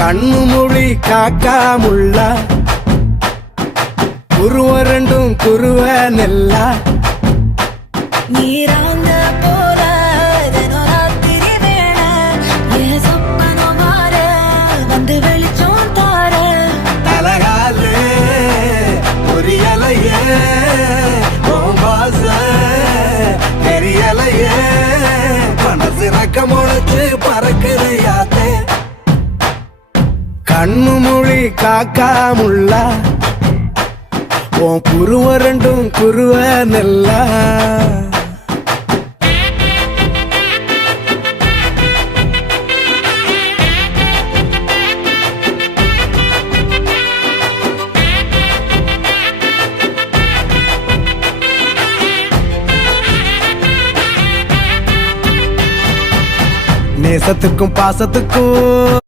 கண்ணு மொழி காக்காமுள்ள குருவ ரெண்டும் குருவ நெல்லா நீராங்க போல தினராத்திரி வேண என் சொப்பனம் மாற வந்து வெளிச்சம் தார தலகாலே பொரியலையே ஓம்பாச தெரியலையே மனசு ரக்க முளைச்சு பறக்குறையாத்தே கண்ணு மொழி காக்காமுள்ள உன் குருவ ரெண்டும் குருவ நெல்லா நேசத்துக்கும் பாசத்துக்கும்